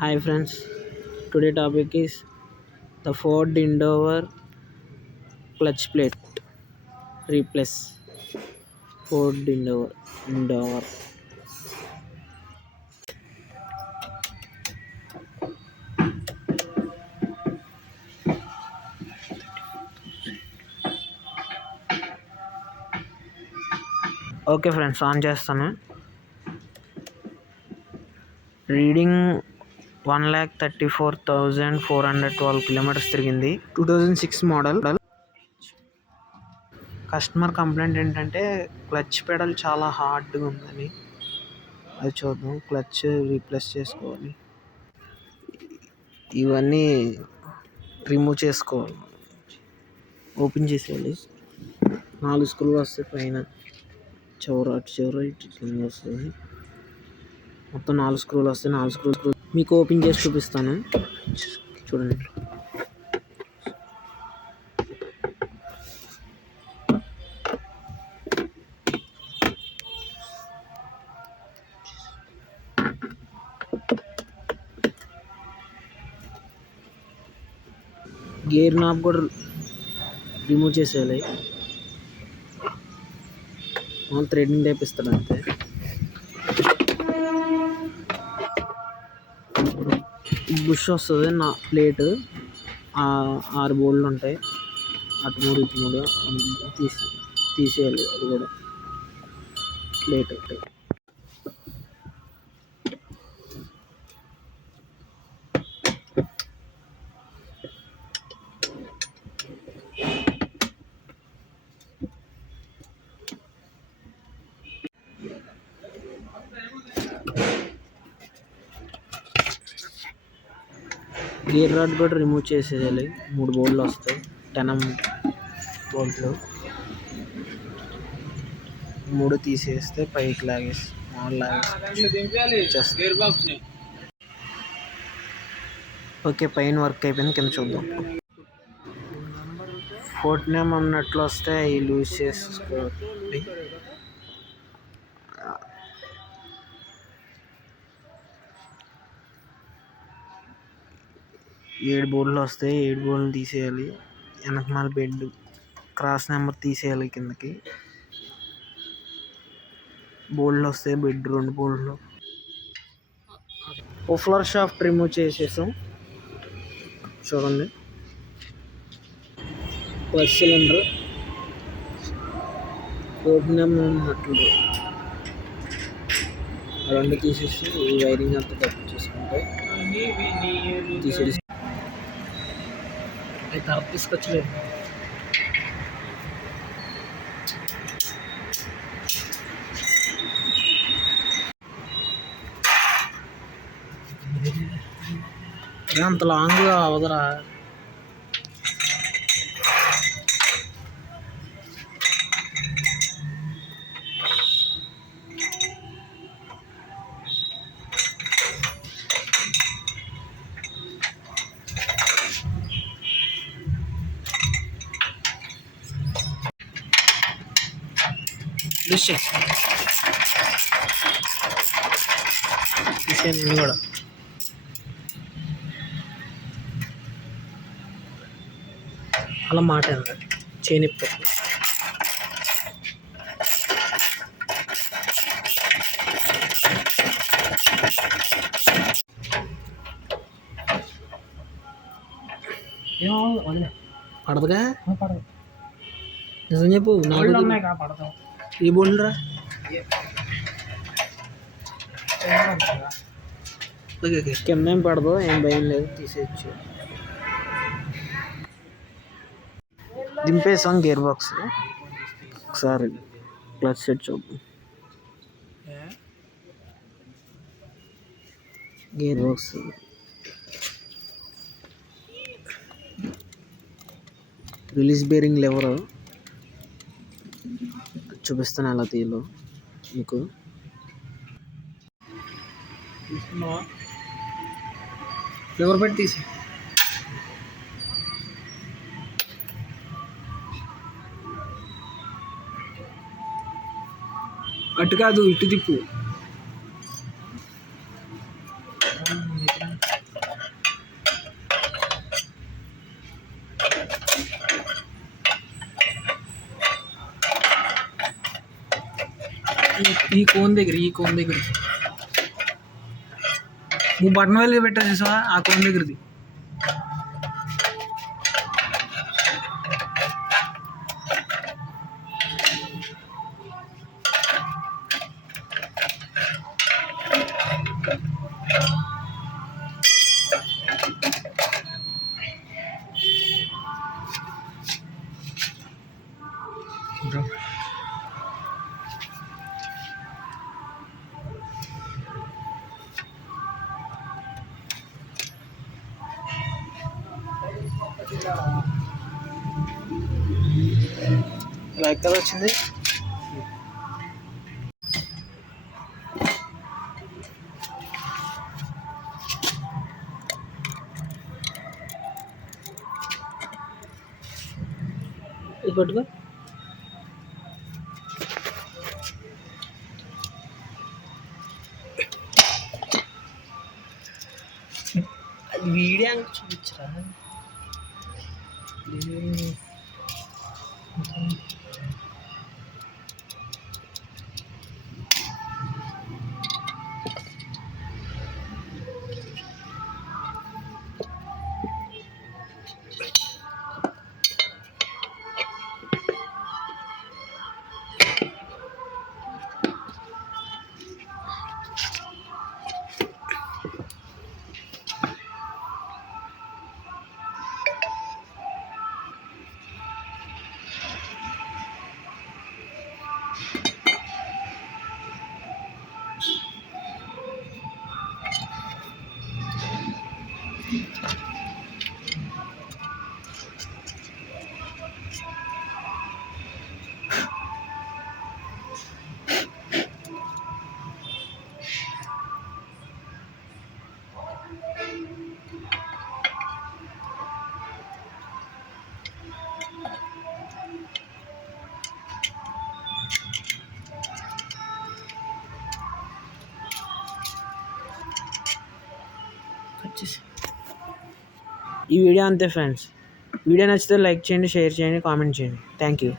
Hi friends, today topic is the Ford endeavour clutch plate replace. Ford endeavour. Okay friends, on చేస్తాను. రీడింగ్ 1,34,412 కిలోమీటర్స్ తిరిగింది. 2006 model. Customer complaint ఏంటంటే clutch pedal చాలా హార్డ్గా ఉందని. అది చూద్దాం. క్లచ్ రీప్లేస్ చేసుకోవాలి. ఇవన్నీ రిమూవ్ చేసుకోవాలి. ఓపెన్ చేసేయాలి. 4 స్క్రూలు వస్తాయి పైన. చివర ఇటు కింద వస్తుంది. మొత్తం 4 స్క్రూలు వస్తాయి. 4 స్క్రూలు మీకు ఓపెన్ చేసి చూపిస్తాను. చూడండి. గేర్ నాబ్ కూడా రిమూవ్ చేసేయాలి. థ్రెడ్డింగ్ టైప్ ఇస్తాడు అంతే. బుష్ వస్తుంది. నా ప్లేట్ 6 బోల్డ్లు ఉంటాయి. అటు 3 ఇటు 3 తీసేయాలి. అది కూడా ప్లేట్. గేర్ రాడ్ కూడా రిమూవ్ చేసేయాలి. 3 బోల్డ్లు వస్తాయి. 10 బోల్ట్లు 3 తీసేస్తే పైకి లాగేసి ఓకే, పైన వర్క్ అయిపోయింది. కింద చూద్దాం. ఫోర్త్ నేమ్ అన్నట్లు వస్తే అవి లూజ్ చేసుకోవాలి. 7 బోల్డ్లు వస్తాయి. 7 బోల్డ్లు తీసేయాలి. వెనకమాల బెడ్ క్రాస్ నెంబర్ తీసేయాలి. కిందకి బోల్డ్లు వస్తాయి. బెడ్ 2 బోల్డ్లు. మఫ్లర్ షాఫ్ట్ రిమూవ్ చేసేసాం. చూడండి. ప్లస్ సిలిండర్ 4 నెంబర్ ఉన్నట్లు 2 తీసేసి ఈ వైరింగ్ అంతా కట్ చేసుకుంటే తీసేసి తర్వాత తీసుకొచ్చలేదు. అంత లాంగ్గా అవదరా. కూడా అలా మాట చేయనిప్పు. పడదుగా. పడదు. నిజం చెప్పు. ఈ బోల్డ్ రా. ఓకే కింద ఏం పడదు. ఏం భయం లేదు. తీసేయచ్చు. దింపేసాం గేర్ బాక్స్. ఒకసారి క్లచ్ సెట్ చూద్దాం. Gear box release bearing lever చూపిస్తాను. అలా తీయలో మీకు లెవర్ పెట్టి తీసి అటు కాదు, ఇటు తిప్పు. ఈ కోన్ దగ్గర నువ్వు బటన్ వెళ్ళి పెట్టా చూసావా ఆ కోన్ దగ్గరది. లైక్ కదా వచ్చింది. ఇది పట్టుకో. అది వీడియో చూపించరా. ఈ వీడియో అంతే ఫ్రెండ్స్. వీడియో నచ్చితే లైక్ చేయండి, షేర్ చేయండి, కామెంట్ చేయండి. Thank you.